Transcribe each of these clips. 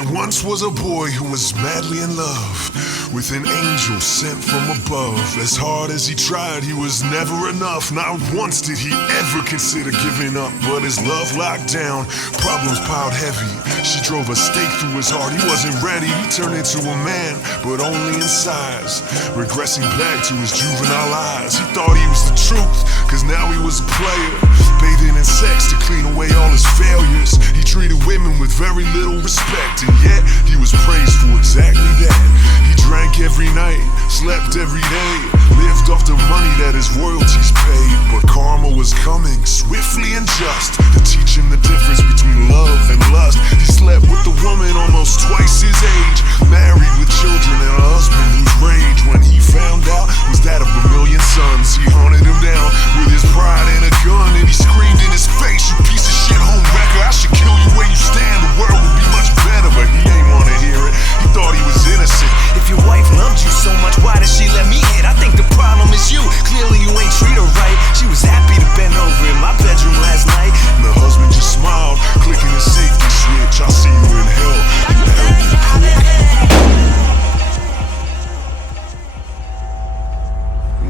There once was a boy who was madly in love with an angel sent from above. As hard as he tried, he was never enough. Not once did he ever consider giving up. But his love locked down, problems piled heavy. She drove a stake through his heart, he wasn't ready. He turned into a man, but only in size. Regressing back to his juvenile eyes. He thought he was the truth, cause now he was a player. Bathing in sex to clean away all his failures. He treated women with very little respect, and yet he was praised for exactly that. He drank every night, slept every day, lived off the money that his royalties paid. But karma was coming, swiftly and just, to teach him the difference between love and lust. He slept with a woman almost twice his age, married with children and a husband whose rage, when he found out, was that of a million sons. He hunted him down with his pride and a gun, and he screamed in his face, "You piece of shit home wrecker, I should kill you where you stand. The world would be much better." But he ain't wanna hear it. He thought he was innocent. If your wife loved you so much, why did she let me hit? I think the problem is you. Clearly you ain't treat her right. She was happy to bend over in my bedroom last night. And the husband just smiled, clicking the safety switch. "I'll see you in hell, you arrogant prick."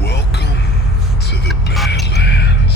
Welcome to the Badlands.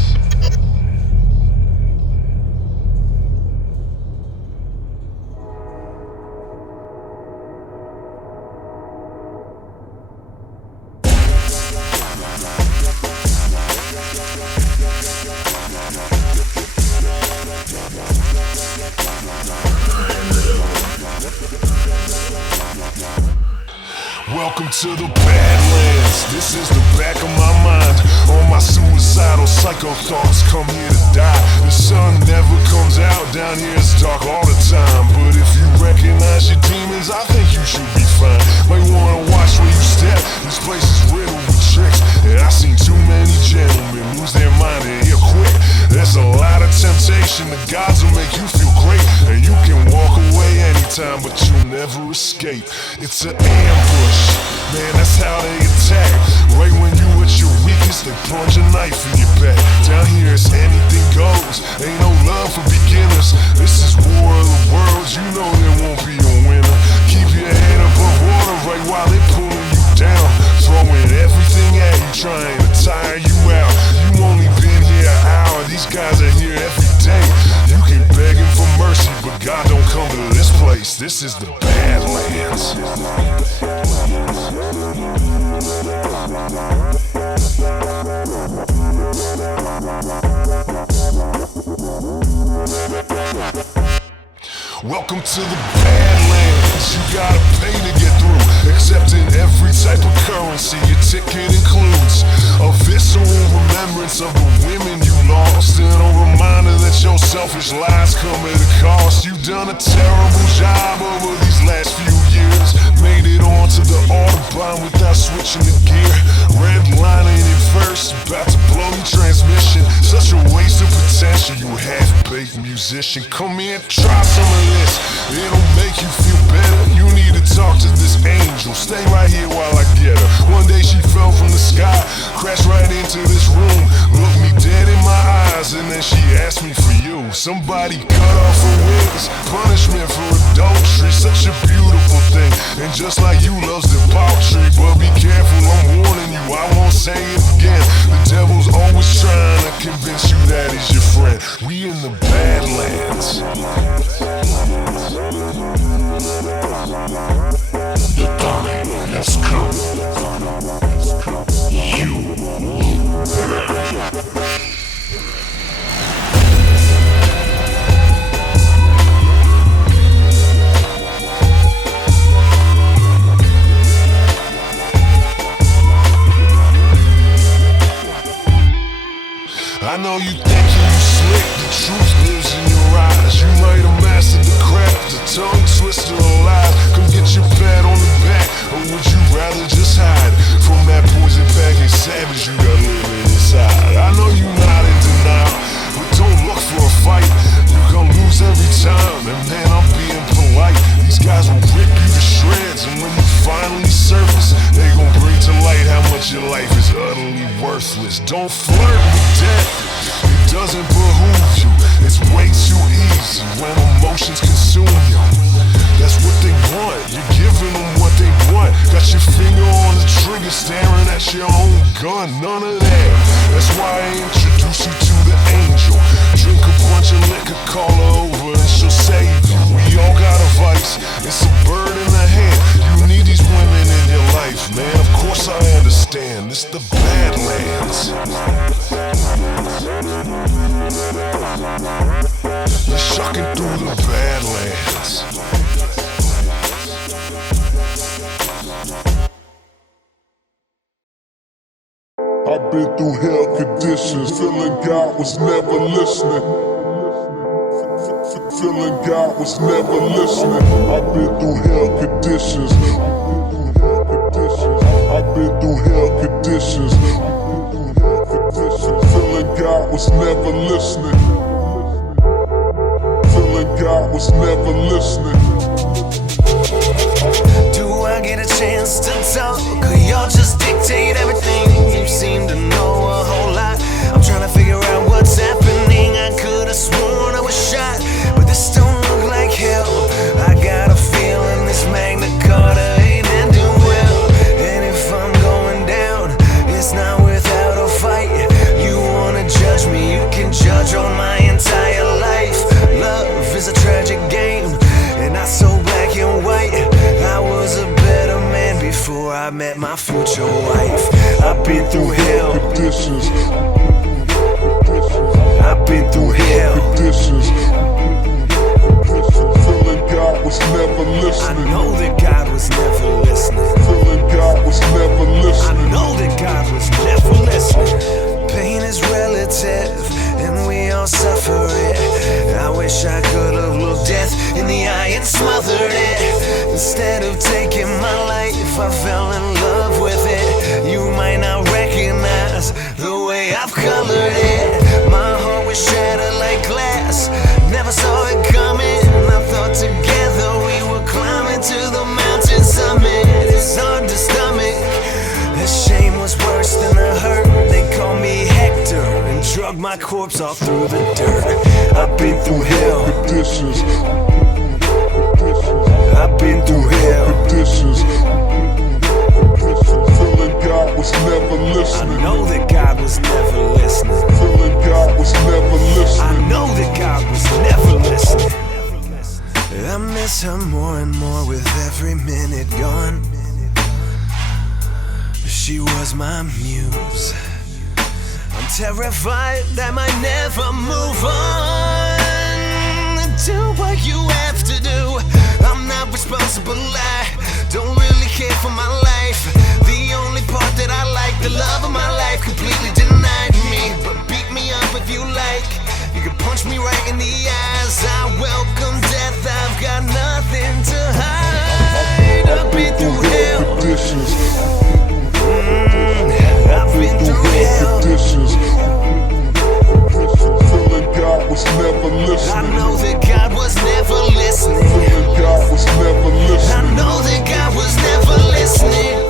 Welcome to the Badlands. This is the back of my mind. All my suicidal psycho thoughts come here to die. The sun never comes out, down here it's dark all the time. But if you recognize your demons, I think you should be fine. Might wanna watch where you step, this place is riddled with tricks. And I've seen too many gentlemen lose their mind and here quick. There's a lot of temptation, the gods will make you feel great. And you can walk away anytime, but you'll never escape. It's an ambush, man, that's how they attack. Right when you at your weakest, they plunge a knife in your back. Down here it's anything goes, ain't no love for beginners. This is war of the worlds, you know there won't be a winner. Keep your head above water right while they're pulling you down. Throwing everything at you, trying to tire you out. You only been here an hour, these guys are here every day. You can beg him for mercy, but God don't come to this place. This is the Badlands. Welcome to the Badlands. You gotta pay to get through, accepting every type of currency. Your ticket includes a visceral remembrance of the women you lost, and a reminder that your selfish lies come at a cost. You've done a terrible job over these last few years. Made it onto the Autobahn without switching the gear. Redlining in first, about to blow your transmission. Such a waste of potential, you half-baked musician. Come here, try some of this, it'll make you feel better. You need to talk to this angel, stay right here while I get her. One day she fell from the sky, crashed right into this room, looked me dead in my eyes, and then she asked me for you. Somebody cut off her wings, punishment for adultery. Such a beautiful thing, and just like you loves debauchery. But be careful, I'm warning you, I won't say it again. The devil's always trying to convince you that he's your friend. We in the Badlands. The time has come. You I know you think you slick, the truth lives in your eyes. You might have mastered the craft, the tongue twister of lies. Come get your pat on the back, or would you rather just hide from that poison packing savage you got living inside? I know you're not in denial, but don't look for a fight. You're gonna lose every time, and man, I'm being polite. These guys will rip you to shreds, and when you finally surface, they gon' bring to light how much your life is utterly worthless. Don't flirt with death, it doesn't behoove you. It's way too easy when emotions consume you. That's what got your finger on the trigger, staring at your own gun, none of that. That's why I introduce you to the angel. Drink a bunch of liquor, call her over and she'll save you. We all got a vice, it's a bird in the hand. You need these women in your life, man. Of course I understand, it's the Badlands. You're shucking through the Badlands. I've been through hell conditions, feeling God was never listening. Feeling God was never listening. I've been through hell conditions. I've been through hell conditions. Feeling God was never listening. Feeling God was never listening. Do I get a chance to talk? Or y'all just dictate everything? You seem to know a whole lot. I'm trying to figure out what's happening. I could have sworn I was shot, but this don't look like hell. I got a feeling this Magna Carta ain't ending well. And if I'm going down, it's not without a fight. You wanna judge me, you can judge on my entire life. Love is a tragic game, and not so black and white. I was a better man before I met my future wife. I've been through hell conditions. I've been through hell conditions. Feeling God was never I listening. know that God was never listening. Feeling God was never I listening. know that God was never listening. Pain is relative, and we all suffer it. I wish I could have looked death in the eye and smothered it. Instead of taking my life, I fell in love with it. You might not recognize the way I've colored it. My heart was shattered like glass, never saw it coming. I thought together we were climbing to the mountain summit. It's hard to stomach. The shame was worse than the hurt. They called me Hector and drug my corpse all through the dirt. I've been through hell Conditions. I've been through hell Conditions. Feeling God was never I listening. know that God was never listening. Feeling God was never I listening. know that God was never listening. I miss her more and more with every minute gone. She was my muse. I'm terrified that I might never move on. Do what you have to do. I'm not responsible, I don't really care for my life. The only part that I like, the love of my life, completely denied me. But beat me up if you like. You can punch me right in the eyes. I welcome death, I've got nothing to hide. I've been through hell Conditions. I've been through hell Conditions. Feeling God was never I listening. know that God was never listening. Feeling God was never I listening. know that God was never listening.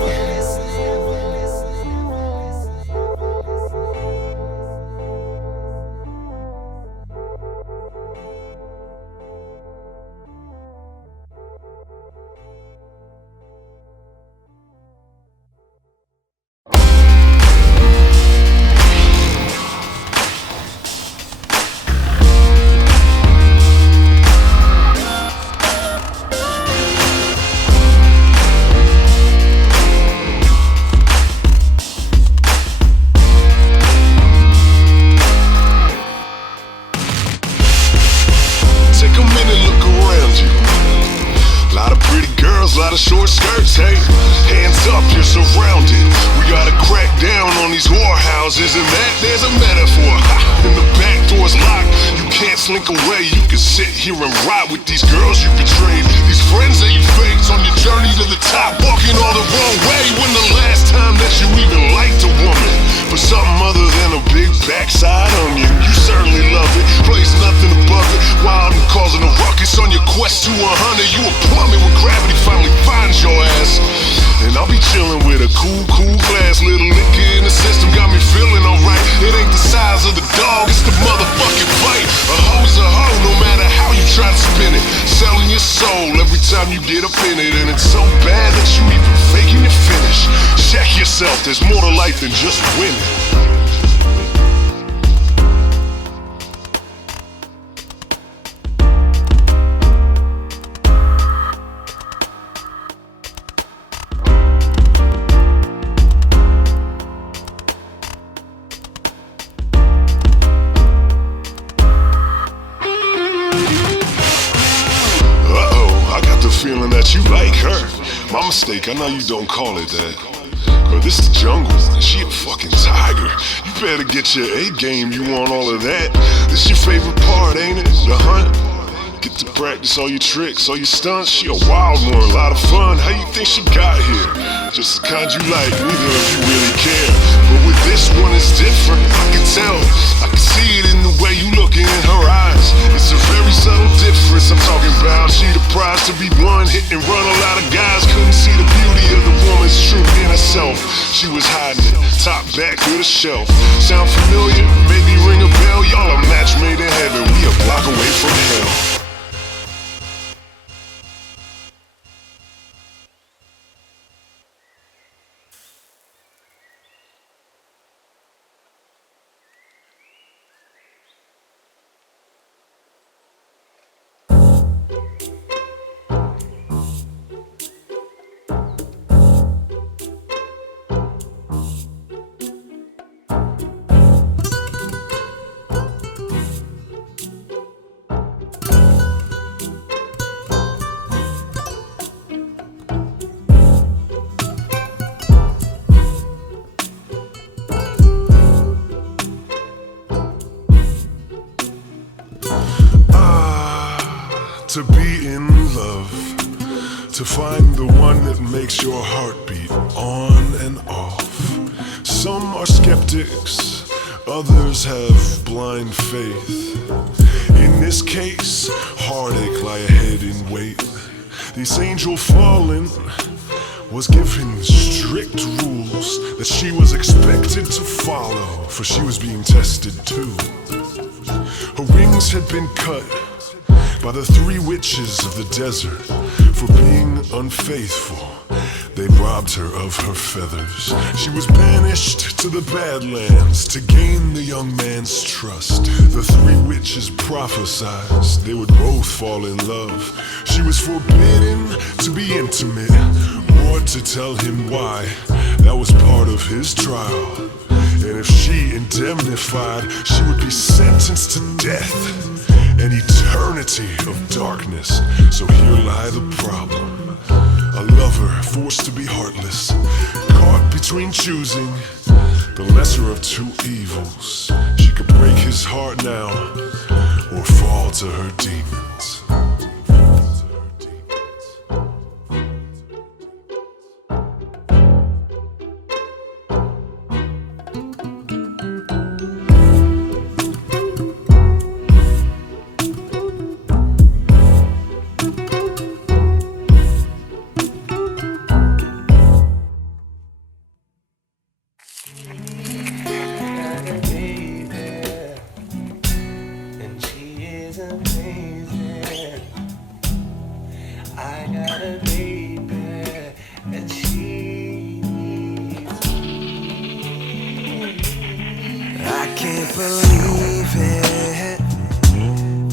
Take a minute, look around you. Lot of pretty girls, lot of short skirts, hey. Hands up, you're surrounded. We gotta crack down on these whorehouses, and that there's a metaphor. Ha! And the back door's locked, you can't slink away. You can sit here and ride with these girls you betrayed. These friends that you faked on your journey to the top, walking all the wrong way. When the last time that you even liked a woman for something other than a big backside onion? You certainly love it, place nothing above it. While I'm causing a ruckus on your quest to 100, you a plummet when gravity finally finds your ass. And I'll be chilling with a cool glass. Little liquor in the system got me feeling alright. It ain't the size of the dog, it's the motherfucking fight. A hoe's a hoe, no matter how you try to spin it. Selling your soul every time you get up in it. And it's so bad that you even faking your finish. Check yourself, there's more to life than just winning. Feeling that you like her. My mistake, I know you don't call it that. But this the jungle, and she a fucking tiger. You better get your A game, you want all of that. This your favorite part, ain't it? The hunt? Get to practice all your tricks, all your stunts. She a wild one, a lot of fun. How you think she got here? Just the kind you like, neither of you really care. But with this one, it's different, I can tell. I can see it in the way you looking in her eyes. It's a very subtle difference I'm talking about. She the prize to be won, hit and run. A lot of guys couldn't see the beauty of the woman's true inner self. She was hiding it, top back with a shelf. Sound familiar? Maybe ring a bell. Y'all a match made in heaven, we a block away from hell. To be in love, to find the one that makes your heart beat on and off. Some are skeptics, others have blind faith. In this case, heartache lie ahead in wait. This angel fallen was given strict rules that she was expected to follow, for she was being tested too. Her wings had been cut by the 3 witches of the desert for being unfaithful. They robbed her of her feathers. She was banished to the Badlands to gain the young man's trust. The 3 witches prophesied they would both fall in love. She was forbidden to be intimate or to tell him why. That was part of his trial. And if she indemnified, she would be sentenced to death. An eternity of darkness. So here lie the problem. A lover forced to be heartless, caught between choosing the lesser of 2 evils. She could break his heart now or fall to her demons. Believe it.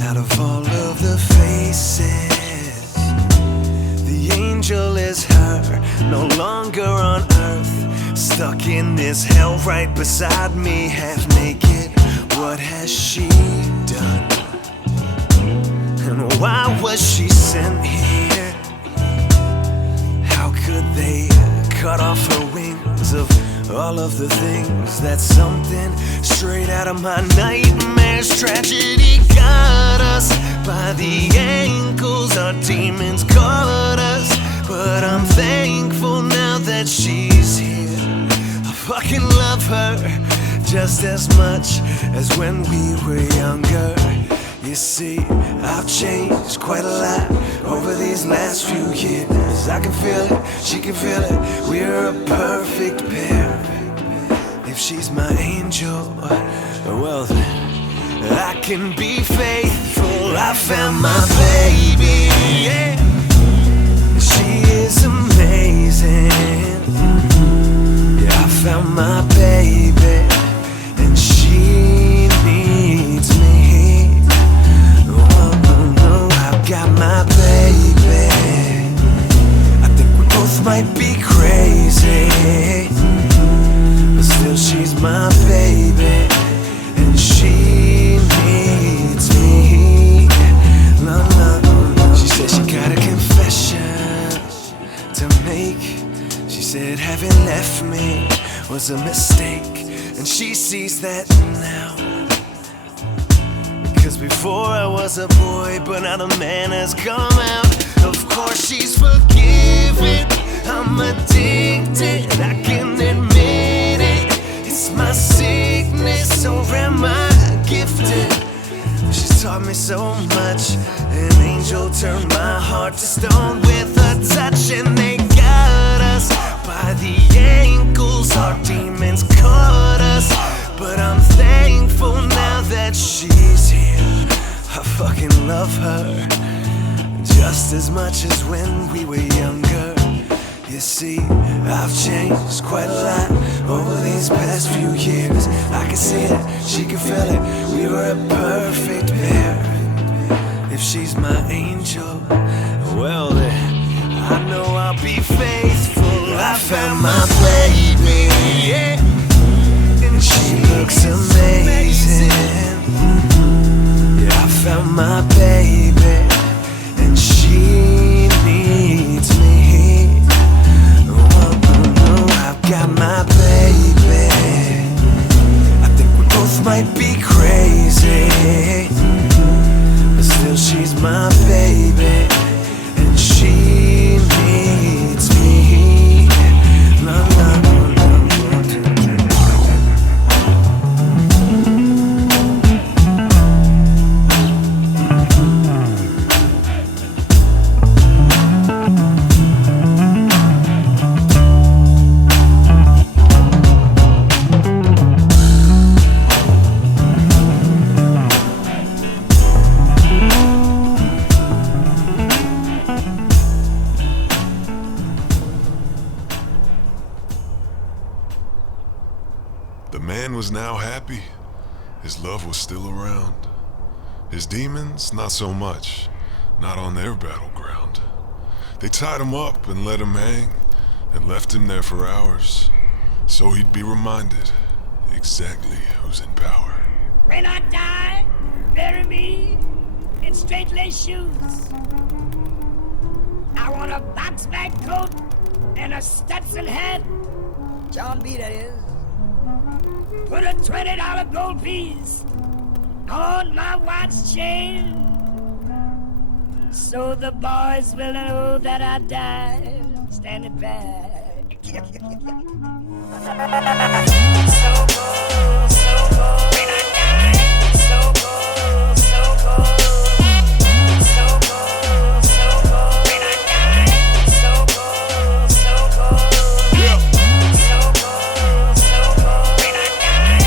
Out of all of the faces, the angel is her, no longer on earth, stuck in this hell right beside me, half naked. What has she done? And why was she sent here? How could they cut off her wings of all of the things? That's something straight out of my nightmares. Tragedy got us by the ankles. Our demons caught us, but I'm thankful now that she's here. I fucking love her just as much as when we were younger. You see, I've changed quite a lot over these last few years. I can feel it, she can feel it. We're a perfect pair. If she's my angel, well then I can be faithful. I found my baby, yeah. She is amazing. Yeah, I found my baby, and she needs me. Oh, no, I've got my baby. I think we both might be crazy, but still she's my baby, and she needs me. No, no, no. She said she got a confession to make. She said having left me was a mistake, and she sees that now. Because before I was a boy, but now the man has come out. Of course she's forgiven, I'm addicted, I can admit it. It's my sickness, or am I gifted? She's taught me so much. An angel turned my heart to stone with a touch, and they got us by the ankles. Our demons caught us, but I'm thankful now that she's here. I fucking love her just as much as when we were younger. You see, I've changed quite a lot over these past few years. I can see it, she can feel it. We were a perfect pair. If she's my angel, well then, I know I'll be faithful. I found my baby, yeah, and she looks amazing. Yeah, I found my baby, and she needs me. I've got my baby. I think we both might be crazy, but still she's my baby, and she needs me. No, no, no, no. The man was now happy. His love was still around. His demons, not so much. Not on their battleground. They tied him up and let him hang, and left him there for hours, so he'd be reminded exactly who's in power. When I die, bury me in straight-laced shoes. I want a box-bag coat and a Stetson hat. John B. that is. Put a $20 gold piece on my watch chain, so the boys will know that I died standing back. So cold, so cold. When I die, so cold, so cold. So cold, so cold. When I die, so cold, so cold. Yeah. So cold, so cold. When I die,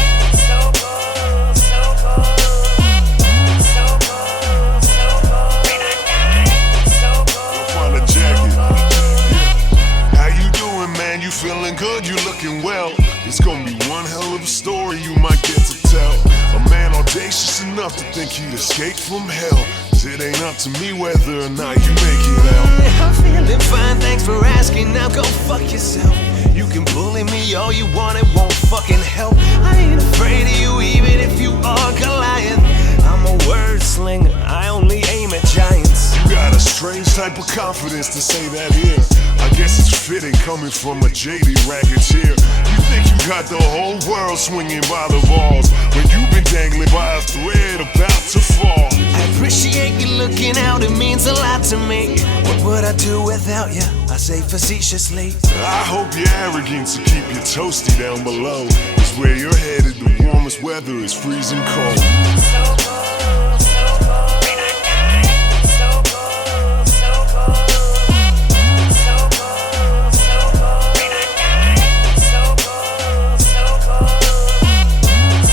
so cold, so cold. So cold, so cold. When I die, so cold. Go find a jacket. How you doing, man? You feeling good? You looking well? It's gonna be one hell of a story you might get to tell. A man audacious enough to think he'd escape from hell. 'Cause it ain't up to me whether or not you make it out. I'm feeling fine, thanks for asking. Now go fuck yourself. You can bully me all you want, it won't fucking help. I ain't afraid of you even if you are Goliath. I'm a word slinger, I only aim at giants. You got a strange type of confidence to say that here. I guess it's fitting coming from a jaded racketeer. You think you got the whole world swinging by the balls when you've been dangling by a thread about to fall. I appreciate you looking out, it means a lot to me. What would I do without you? I say facetiously. I hope your arrogance will keep you toasty down below. 'Cause where you're headed, the warmest weather is freezing cold. So cold, so cold. When I die, so cold, so cold. So cold, so cold. When I die, so cold, so cold.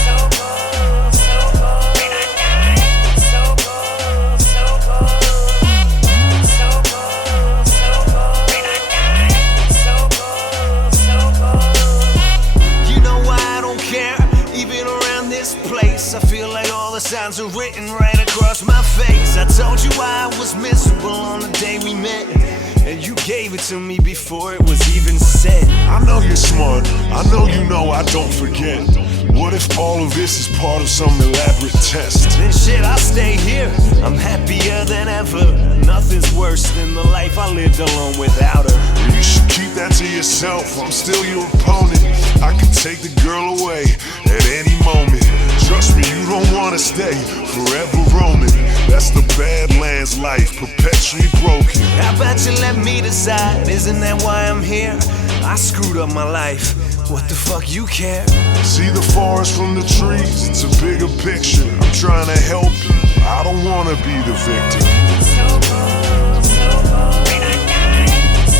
So cold, so cold. When I die, so cold, so cold. So cold, so cold. When I die, so cold. signs are written right across my face. I told you I was miserable on the day we met, and you gave it to me before it was even said. I know you're smart, I know I don't forget. What if all of this is part of some elaborate test? Then shit, I'll stay here, I'm happier than ever. Nothing's worse than the life I lived alone without her. You should keep that to yourself, I'm still your opponent. I can take the girl away at any moment. Trust me, you don't wanna stay forever roaming. That's the Badlands life, perpetually broken. How about you let me decide, isn't that why I'm here? I screwed up my life, what the fuck you care? See the forest from the trees, it's a bigger picture. I'm trying to help you, I don't wanna be the victim. So cold, so cold, when I die.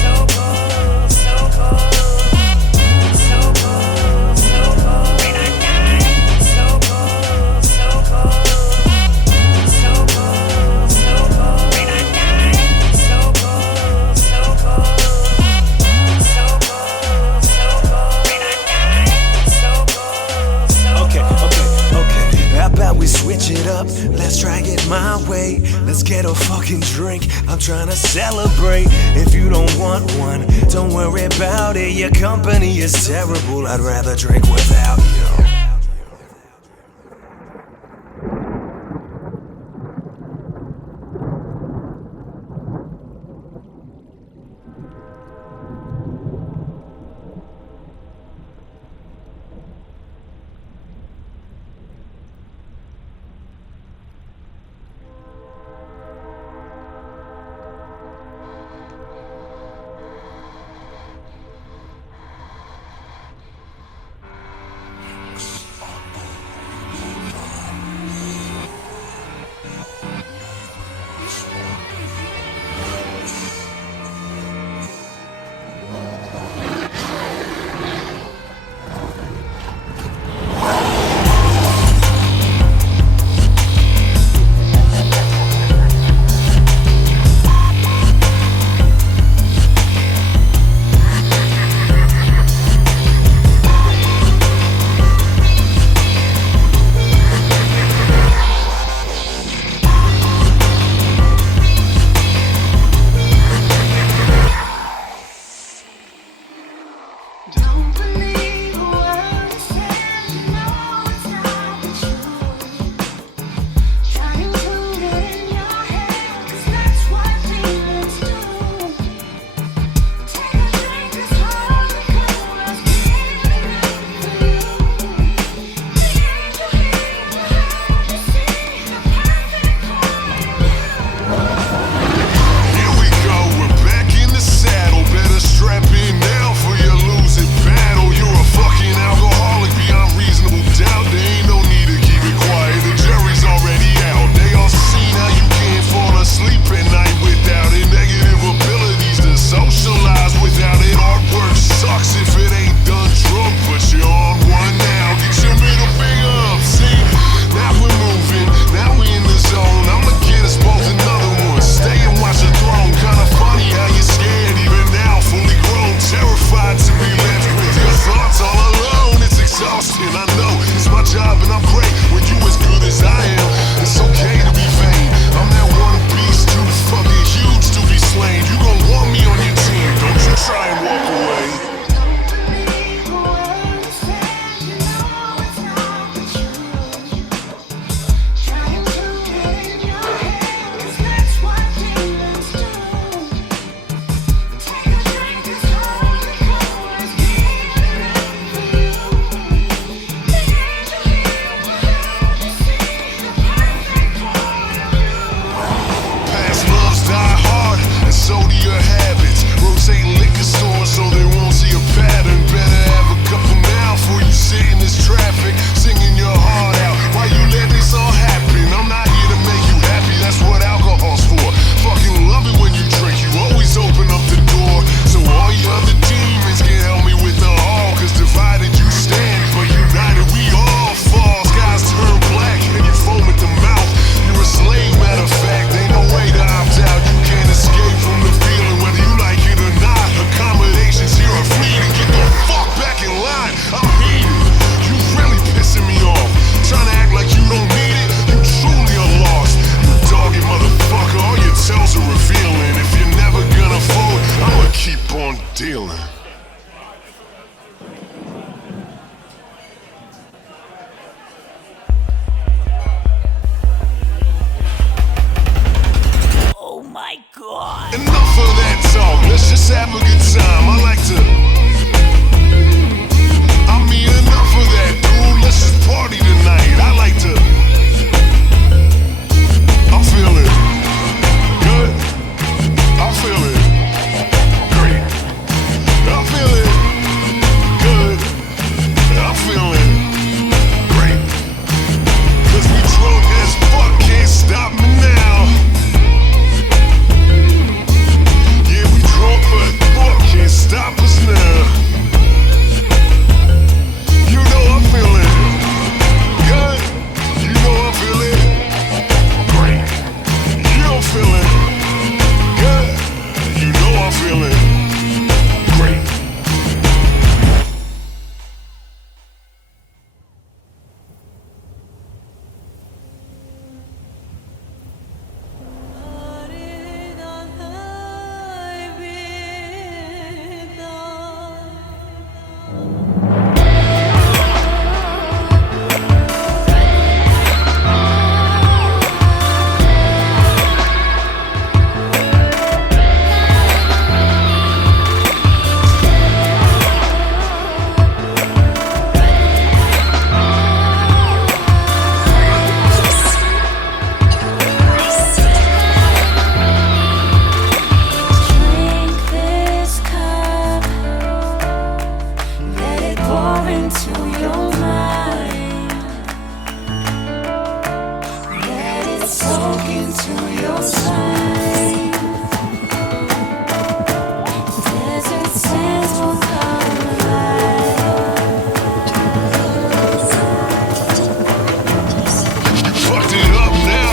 So cold, so cold. So cold, so cold, when I die. So cold, so cold. So cold, so cold, when I die. So cold, so cold. So cold, so cold, when I die. So cold, so Okay. How about we switch it up? Let's try it my way. Let's get a fucking drink. I'm trying to celebrate. If you don't want one, don't worry about it. Your company is terrible. I'd rather drink without you. into your mind. Let it soak into your spine. Desert sands will come alive. You fucked it up now,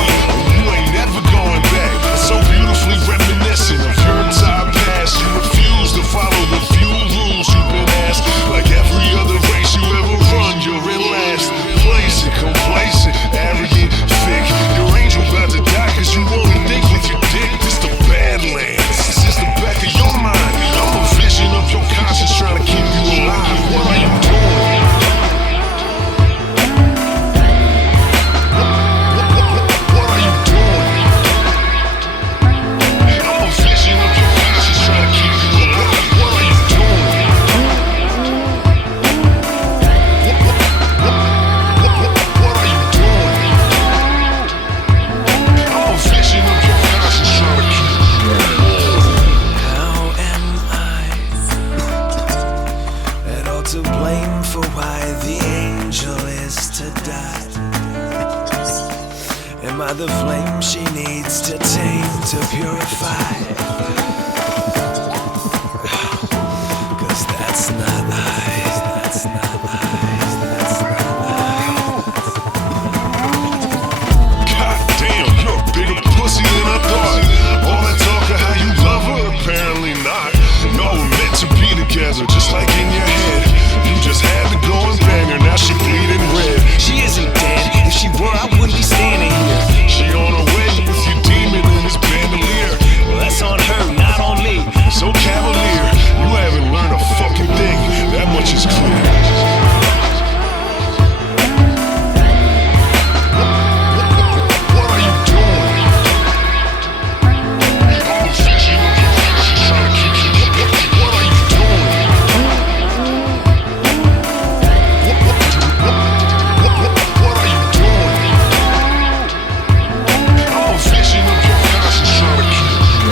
you ain't never going back. So beautifully reminiscent of your entire past. You refuse to follow the few rules you've been asked. Like every other race you ever run, you're in last. Complacent, complacent, arrogant, thick. Your angel about to die cause you only think with your dick. This the Badlands, this is the back of your mind. I'm a vision of your conscience trying to keep you alive. What are you doing? What are you doing? I'm a vision of your conscience trying to keep you alive. What are you doing? What are you doing? I'm a vision of your conscience trying to keep you alive. How am I at all to blame for why the angel is to die? Am I the flame she needs to tame, to purify? 'Cause that's not I, that's not I, that's not I. God damn, you're a bigger pussy than I thought. All that talk of how you love her, apparently not. Y'all were meant to be together, just like in your head. You just had to go and bang her, now she bleeding red. She isn't dead. If she were, I wouldn't be standing here. She on her way with your demon in his bandolier. Well, that's on her, not on me. So cavalier, you haven't learned a fucking thing, that much is clear. What are you doing? I'm a vision of your conscience trying to keep you. What are you doing? What are you doing? I'm a vision of your conscience trying to keep you.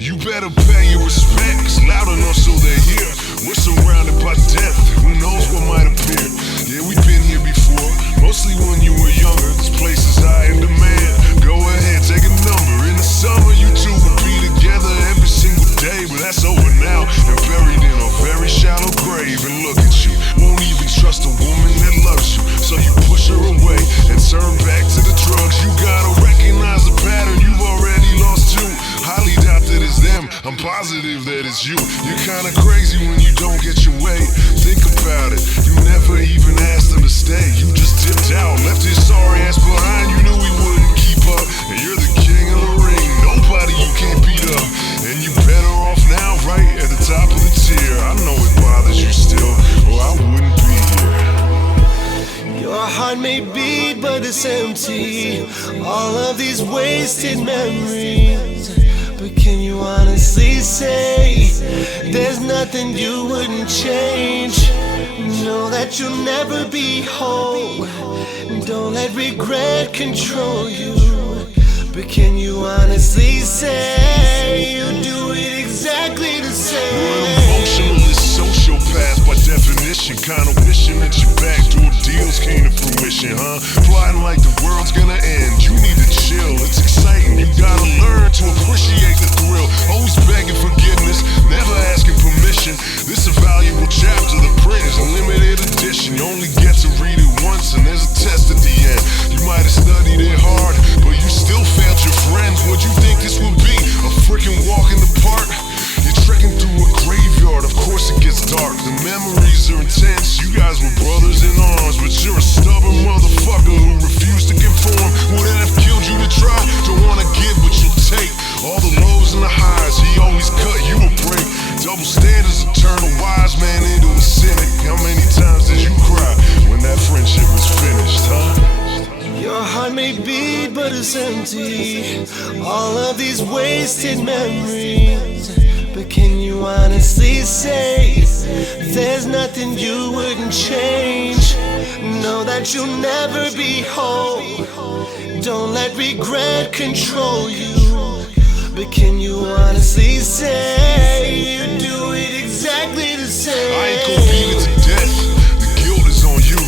You better pay your respects, loud enough so they hear. We're surrounded by death, who knows what might appear. Yeah, we've been here before, mostly when you were younger. This place is high in demand. Go ahead, take a number. In the summer, you two would be together every single day. But that's over now and buried in a very shallow grave. And look at you, won't even trust a woman that loves you. So you push her away and turn back to the drugs. You gotta recognize the pattern, you've already lost two. Highly doubt that it's them, I'm positive that it's you. You're kinda crazy when you don't get your way. Think about it, you never even asked him to stay. You just dipped out, left his sorry ass behind. You knew he wouldn't keep up, and you're the king of the ring. Nobody you can't beat up, and you better off now, right at the top of the tier. I know it bothers you still, or I wouldn't be here. Your heart may beat, but it's empty. All of these wasted memories. But can you honestly say there's nothing you wouldn't change? Know that you'll never be whole. Don't let regret control you. But can you honestly say you do it exactly the You're an same? emotionalist, sociopath by definition. Kinda wishing that your backdoor deals came to fruition, huh? Plotting like the world's gonna end. You need to chill, it's exciting. You gotta learn to appreciate the thrill. Always begging forgiveness, never asking permission. This a valuable chapter, the print is a limited edition. You only get to read it once and there's a test at the end. You might have studied it hard, but you still failed your friends. What'd you think this would be? A freaking walk in the park? You're trekking through a graveyard, of course it gets dark. The memories are intense, you guys were brothers in arms. But you're a stubborn motherfucker who refused to conform. Would have killed need, but it's empty. All of these wasted memories. But can you honestly say there's nothing you wouldn't change? Know that you'll never be whole. Don't let regret control you. But can you honestly say you do it exactly the same? I ain't gon' beat it to death. The guilt is on you.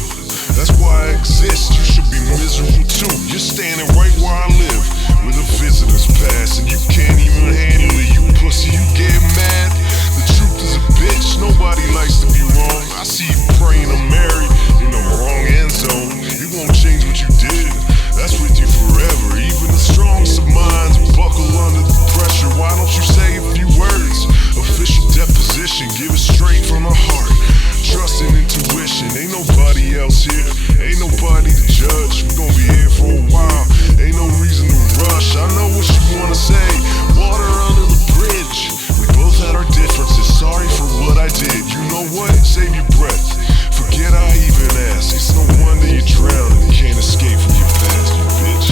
That's why I exist. You should be miserable too. You're standing right where I live, with a visitor's pass, and you can't even handle it. You pussy, you get mad. The truth is a bitch. Nobody likes to be wrong. I see you praying to Mary in the wrong end zone. You won't change what you did. That's with you forever. Even the strongest of minds buckle under the pressure. Why don't you say a few words? Official deposition, give it straight from the heart. Trust and intuition. Ain't nobody else here. Ain't nobody to judge. We gon' be here for a while. Ain't no reason to rush. I know what you wanna say. Water under the bridge. We both had our differences. Sorry for what I did. You know what? Save your breath. Forget I even asked. It's no wonder you're drowning. You can't escape from your past, you bitch.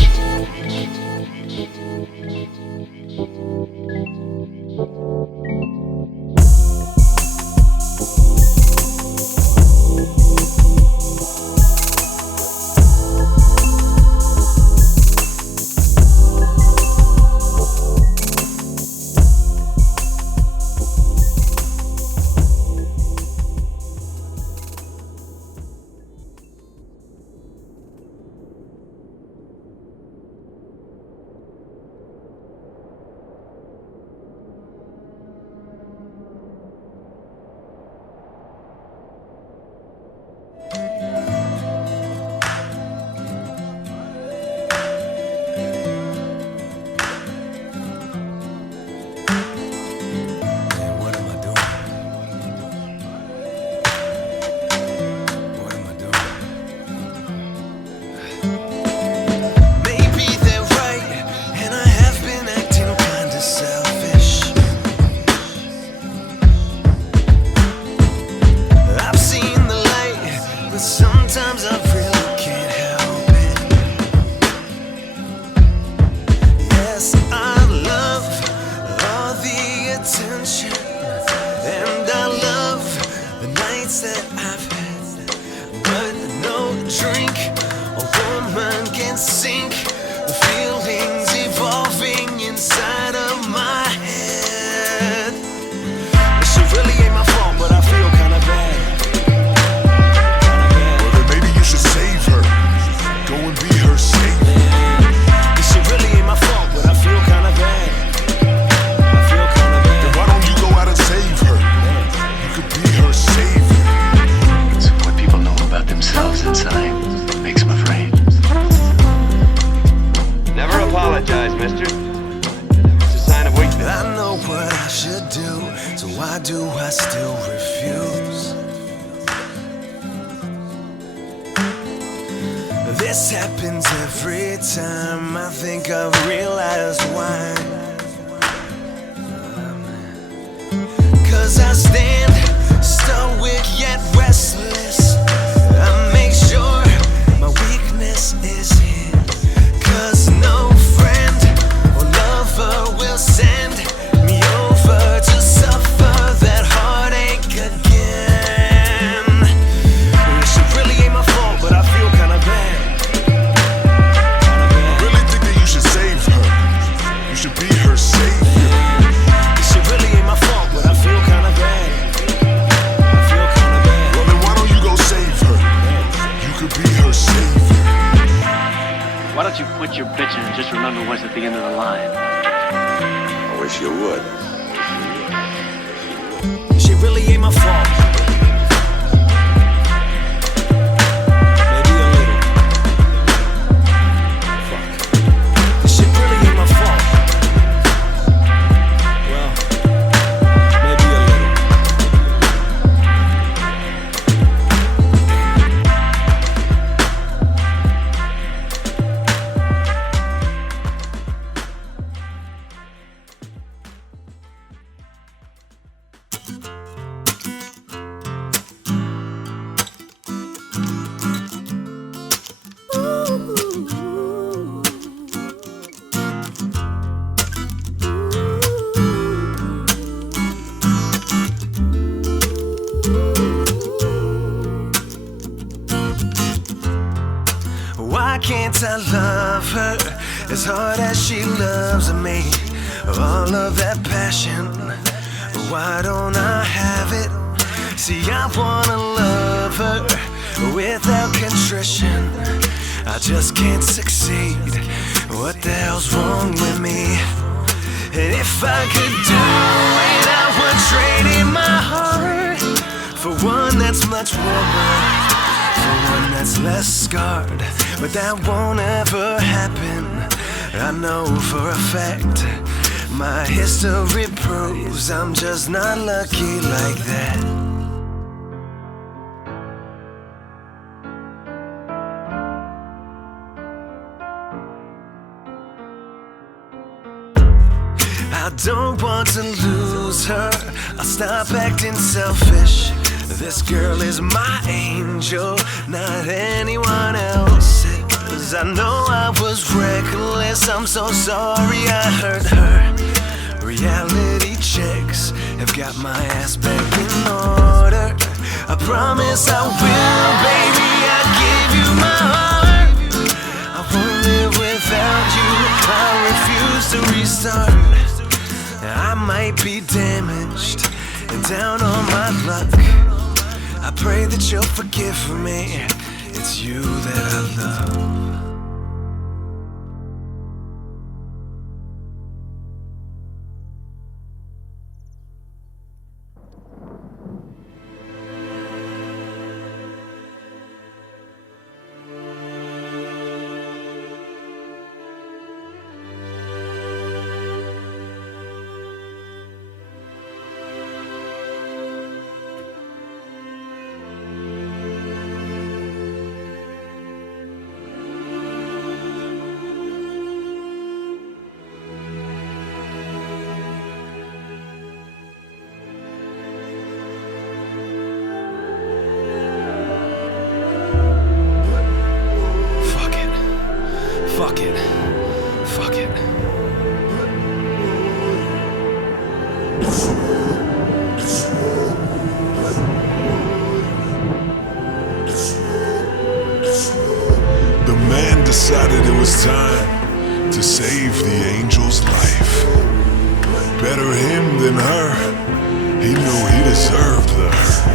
This happens every time. I think I've realized why. 'Cause I stand stoic yet restless. I make sure my weakness is hid. 'Cause no friend or lover will send me over to suffer that heartache again. It really ain't my fault, but I feel kinda bad. I really think that you should save her. You should be her savior. It really ain't my fault, but I feel kinda bad. I feel kinda bad. Well, then why don't you go save her? You could be her savior. Why don't you quit your bitching and just remember what's at the end of the line? I wish you would. Shit really ain't my fault. Maybe a little. Fuck. This shit really ain't my fault. Well, maybe a little. As hard as she loves me, all of that passion, why don't I have it? See, I wanna love her without contrition. I just can't succeed. What the hell's wrong with me? And if I could do it, I would trade in my heart for one that's much warmer, for one that's less scarred. But that won't ever happen, I know for a fact. My history proves I'm just not lucky like that. I don't want to lose her, I'll stop acting selfish. This girl is my angel, not anyone else's. I know I was reckless, I'm so sorry I hurt her. Reality checks have got my ass back in order. I promise I will, baby, I'll give you my heart. I won't live without you, I refuse to restart. I might be damaged and down on my luck. I pray that you'll forgive me, it's you that I love. Fuck it. The man decided it was time to save the angel's life. Better him than her. He knew he deserved the hurt.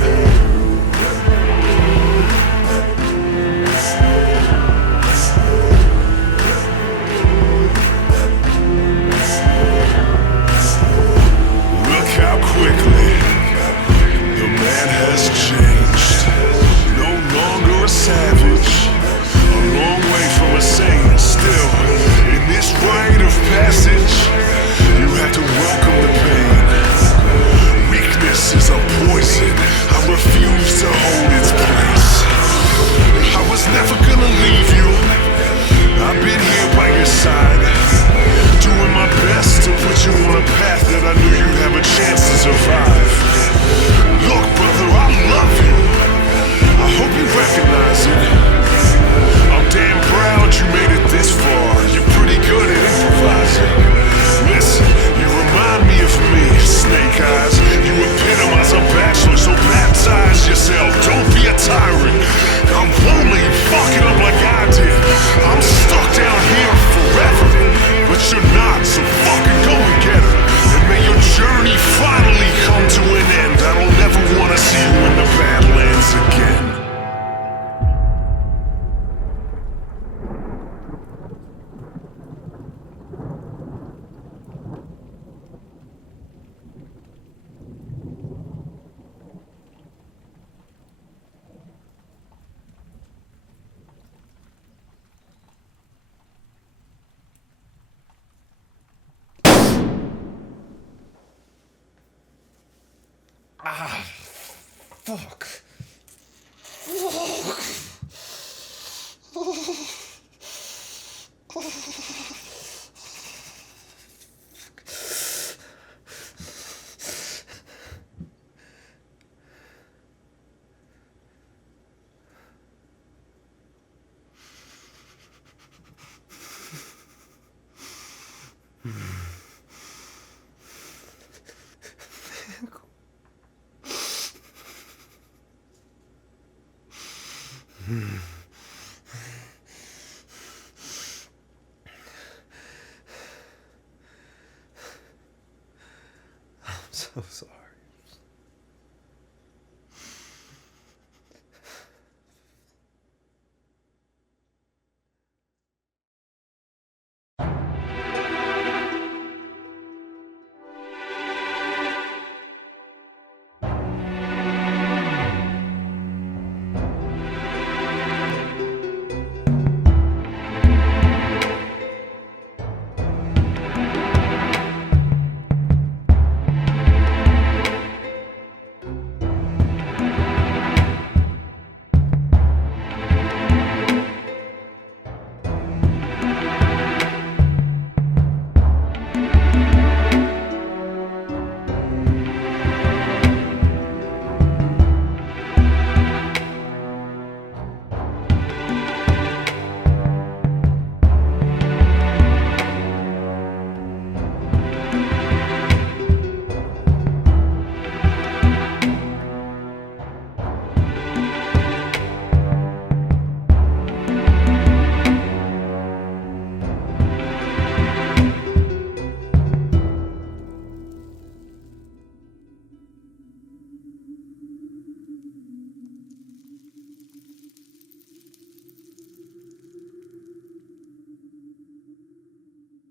Quickly, the man has changed. No longer a savage, a long way from a saint. Still, in this rite of passage, you have to welcome the pain. Weakness is a poison. I refuse to hold its place. I was never gonna leave you. I've been here by your side, doing my best to put you on a path that I knew you'd have a chance to survive. Look, brother, I love you. I hope you recognize it. I'm damn proud you made it this far. You're pretty good at improvising. Listen, you remind me of me, Snake Eyes. You epitomize a bachelor, so baptize yourself. Don't be a tyrant. I'm lonely, fuck it up like I did. I'm stuck down here forever, but you're not, so fucking go and get her. And may your journey finally come to an end. I don't ever want to see you in the Badlands again. Fuck. I'm sorry.